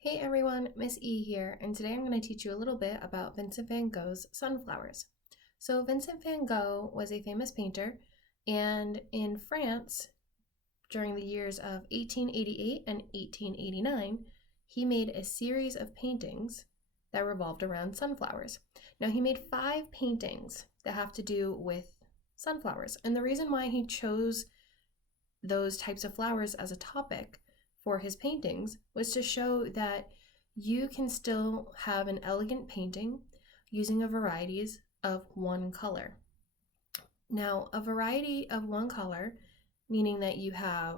Hey everyone, Miss E here, and today I'm going to teach you a little bit about Vincent van Gogh's sunflowers. So Vincent van Gogh was a famous painter, and in France, during the years of 1888 and 1889, he made a series of paintings that revolved around sunflowers. Now he made 5 paintings that have to do with sunflowers, and the reason why he chose those types of flowers as a topic for his paintings was to show that you can still have an elegant painting using a varieties of one color. Now, a variety of one color, meaning that you have,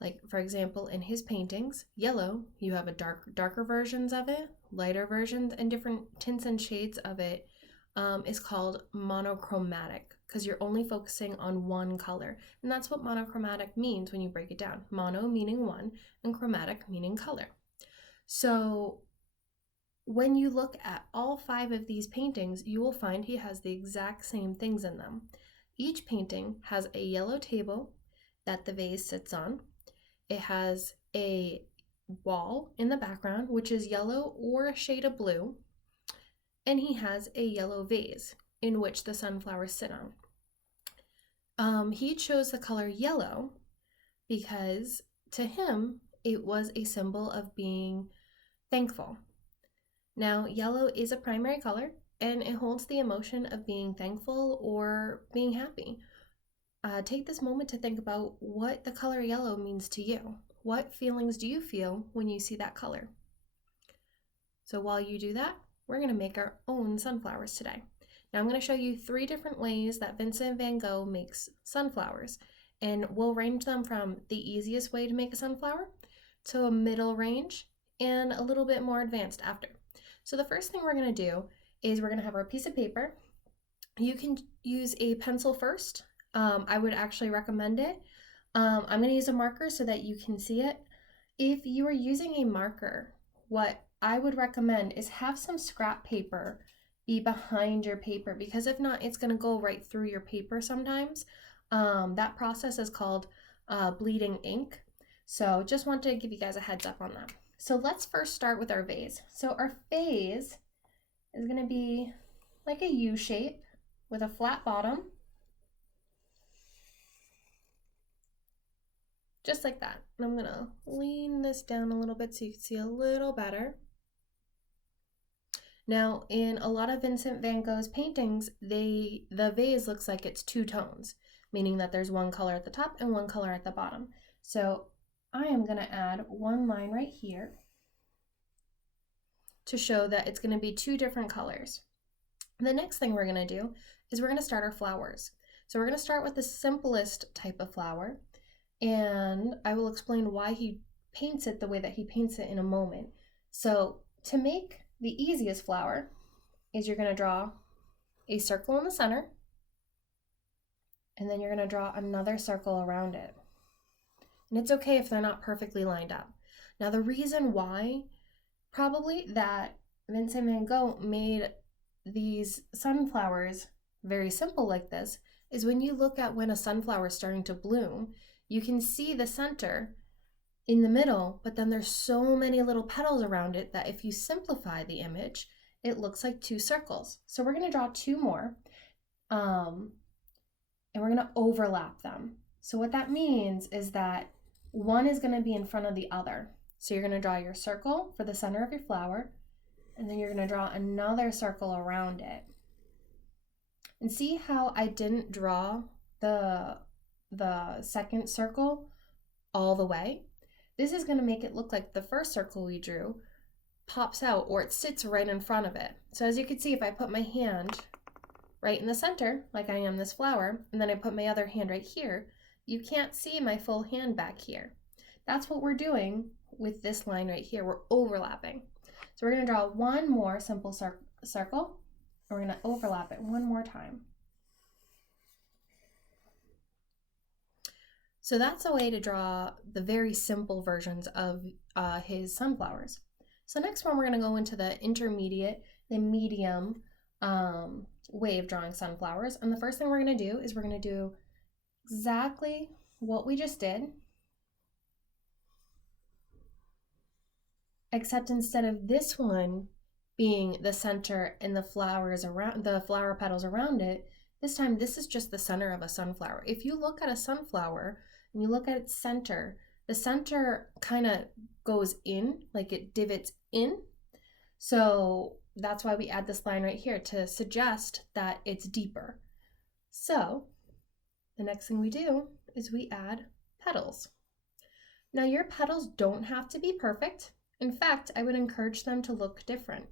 like for example, in his paintings, yellow, you have darker versions of it, lighter versions, and different tints and shades of it is called monochromatic because you're only focusing on one color. And that's what monochromatic means when you break it down. Mono meaning one and chromatic meaning color. So when you look at all 5 of these paintings, you will find he has the exact same things in them. Each painting has a yellow table that the vase sits on. It has a wall in the background, which is yellow or a shade of blue. And he has a yellow vase in which the sunflowers sit on. He chose the color yellow because to him it was a symbol of being thankful. Now, yellow is a primary color and it holds the emotion of being thankful or being happy. Take this moment to think about what the color yellow means to you. What feelings do you feel when you see that color? So while you do that, we're going to make our own sunflowers today. Now I'm going to show you 3 different ways that Vincent van Gogh makes sunflowers, and we'll range them from the easiest way to make a sunflower to a middle range and a little bit more advanced after. So the first thing we're going to do is we're going to have our piece of paper. You can use a pencil first. I would actually recommend it. I'm going to use a marker so that you can see it. If you are using a marker, what I would recommend is have some scrap paper be behind your paper, because if not, it's going to go right through your paper sometimes. That process is called bleeding ink. So just want to give you guys a heads up on that. So let's first start with our vase. So our vase is going to be like a U shape with a flat bottom. Just like that. And I'm going to lean this down a little bit so you can see a little better. Now, in a lot of Vincent van Gogh's paintings, the vase looks like it's 2 tones, meaning that there's one color at the top and one color at the bottom. So I am going to add one line right here to show that it's going to be 2 different colors. The next thing we're going to do is we're going to start our flowers. So we're going to start with the simplest type of flower, and I will explain why he paints it the way that he paints it in a moment. So to make the easiest flower is you're going to draw a circle in the center, and then you're going to draw another circle around it. And it's okay if they're not perfectly lined up. Now the reason why probably that Vincent van Gogh made these sunflowers very simple like this is when you look at when a sunflower is starting to bloom, you can see the center in the middle, but then there's so many little petals around it that if you simplify the image, it looks like 2 circles. So we're going to draw 2 more, and we're going to overlap them. So what that means is that one is going to be in front of the other. So you're going to draw your circle for the center of your flower, and then you're going to draw another circle around it. And see how I didn't draw the second circle all the way? This is going to make it look like the first circle we drew pops out, or it sits right in front of it. So as you can see, if I put my hand right in the center, like I am this flower, and then I put my other hand right here, you can't see my full hand back here. That's what we're doing with this line right here. We're overlapping. So we're going to draw one more simple circle, and we're going to overlap it one more time. So that's a way to draw the very simple versions of his sunflowers. So next one, we're going to go into the intermediate, the medium way of drawing sunflowers. And the first thing we're going to do is we're going to do exactly what we just did, except instead of this one being the center and the flowers around the flower petals around it, this time this is just the center of a sunflower. If you look at a sunflower and you look at its center, the center kind of goes in, like it divots in. So that's why we add this line right here to suggest that it's deeper. So the next thing we do is we add petals. Now your petals don't have to be perfect. In fact, I would encourage them to look different.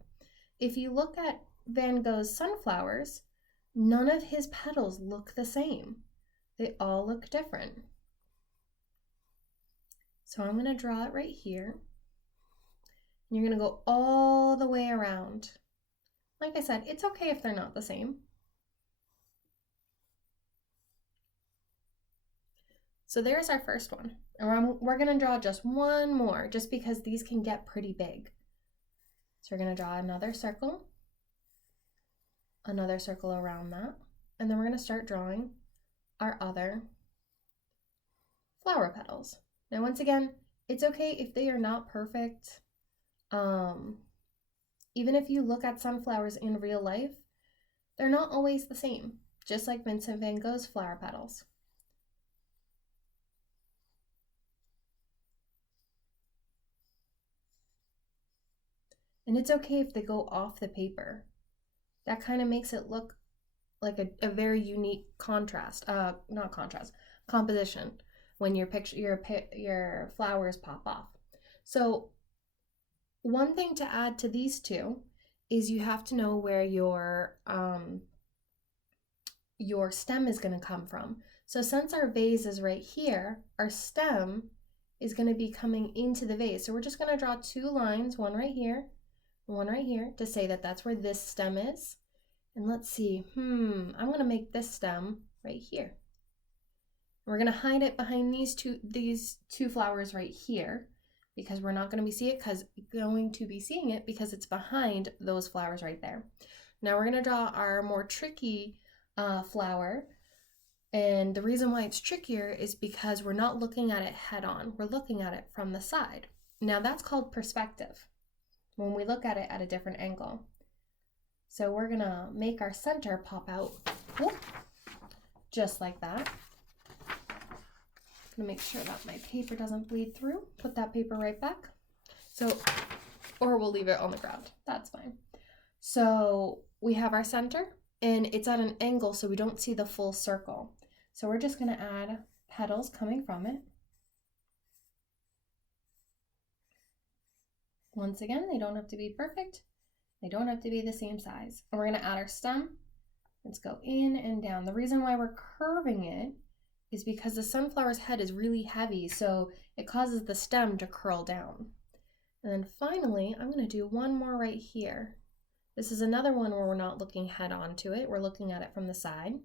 If you look at Van Gogh's sunflowers, none of his petals look the same. They all look different. So I'm going to draw it right here. You're going to go all the way around. Like I said, it's okay if they're not the same. So there's our first one. And we're going to draw just one more, just because these can get pretty big. So we're going to draw another circle around that, and then we're going to start drawing our other flower petals. Now, once again, it's okay if they are not perfect. Even if you look at sunflowers in real life, they're not always the same, just like Vincent van Gogh's flower petals. And it's okay if they go off the paper. That kind of makes it look like a very unique composition when your flowers pop off. So one thing to add to these two is you have to know where your stem is going to come from. So since our vase is right here, our stem is going to be coming into the vase. So we're just going to draw two lines, one right here, to say that that's where this stem is. And let's see, I'm going to make this stem right here. We're going to hide it behind these two flowers right here, because we're not going to be seeing it because it's behind those flowers right there. Now we're going to draw our more tricky flower. And the reason why it's trickier is because we're not looking at it head on. We're looking at it from the side. Now that's called perspective, when we look at it at a different angle. So we're going to make our center pop out, just like that. I'm going to make sure that my paper doesn't bleed through. Put that paper right back. Or we'll leave it on the ground. That's fine. So we have our center, and it's at an angle so we don't see the full circle. So we're just going to add petals coming from it. Once again, they don't have to be perfect. They don't have to be the same size. And we're going to add our stem. Let's go in and down. The reason why we're curving it is because the sunflower's head is really heavy, so it causes the stem to curl down. And then finally, I'm going to do one more right here. This is another one where we're not looking head on to it. We're looking at it from the side.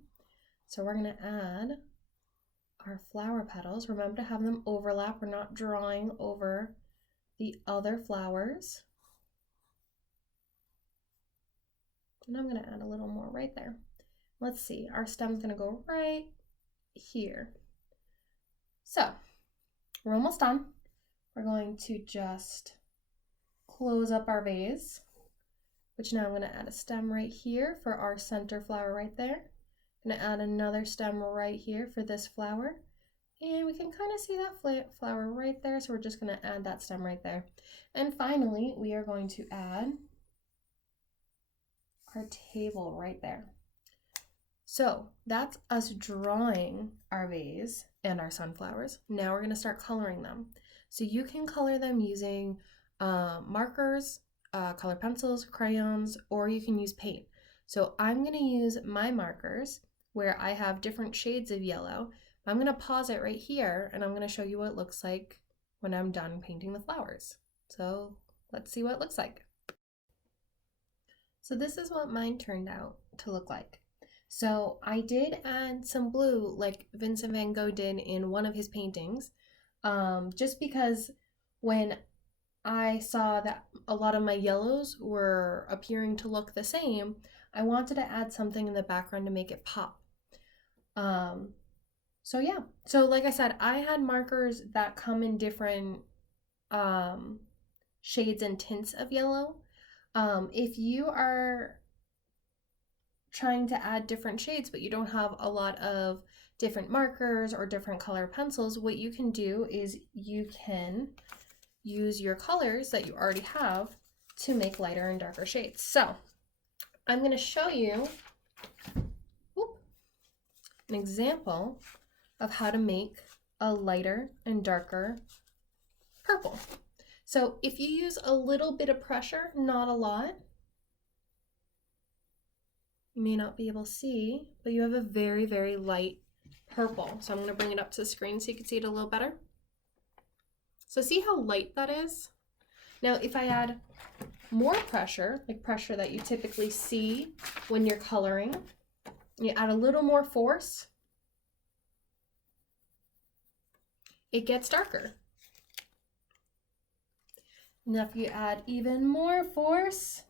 So we're going to add our flower petals. Remember to have them overlap. We're not drawing over the other flowers. And I'm going to add a little more right there. Let's see, our stem's going to go right here. So we're almost done. We're going to just close up our vase, which now I'm going to add a stem right here for our center flower right there. I'm going to add another stem right here for this flower. And we can kind of see that flower right there, so we're just going to add that stem right there. And finally, we are going to add our table right there. So that's us drawing our vase and our sunflowers. Now we're going to start coloring them. So you can color them using markers, color pencils, crayons, or you can use paint. So I'm going to use my markers where I have different shades of yellow. I'm going to pause it right here, and I'm going to show you what it looks like when I'm done painting the flowers. So let's see what it looks like. So this is what mine turned out to look like. So I did add some blue like Vincent van Gogh did in one of his paintings, just because when I saw that a lot of my yellows were appearing to look the same, I wanted to add something in the background to make it pop. So yeah, so like I said, I had markers that come in different shades and tints of yellow. If you are trying to add different shades, but you don't have a lot of different markers or different color pencils, what you can do is you can use your colors that you already have to make lighter and darker shades. So I'm going to show you an example of how to make a lighter and darker purple. So if you use a little bit of pressure, not a lot, you may not be able to see, but you have a very, very light purple. So I'm going to bring it up to the screen so you can see it a little better. So see how light that is? Now if I add more pressure, like pressure that you typically see when you're coloring, you add a little more force, it gets darker. Now if you add even more force,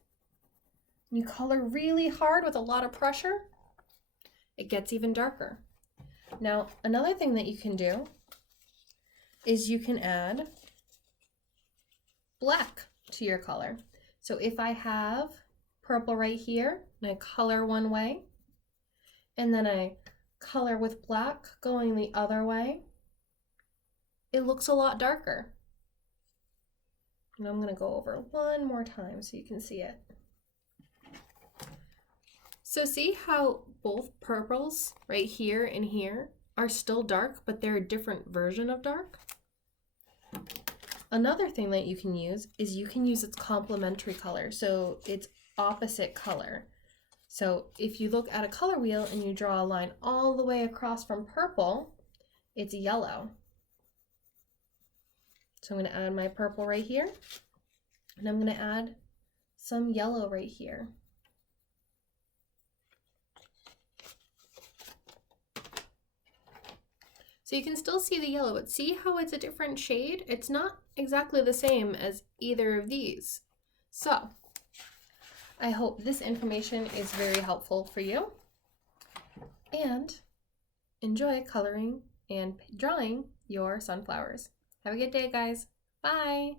you color really hard with a lot of pressure, it gets even darker. Now another thing that you can do is you can add black to your color. So if I have purple right here and I color one way and then I color with black going the other way, it looks a lot darker. And I'm going to go over one more time so you can see it. So see how both purples right here and here are still dark, but they're a different version of dark? Another thing that you can use is you can use its complementary color, so its opposite color. So if you look at a color wheel and you draw a line all the way across from purple, it's yellow. So I'm going to add my purple right here, and I'm going to add some yellow right here. So you can still see the yellow, but see how it's a different shade? It's not exactly the same as either of these. So I hope this information is very helpful for you, and enjoy coloring and drawing your sunflowers. Have a good day, guys. Bye.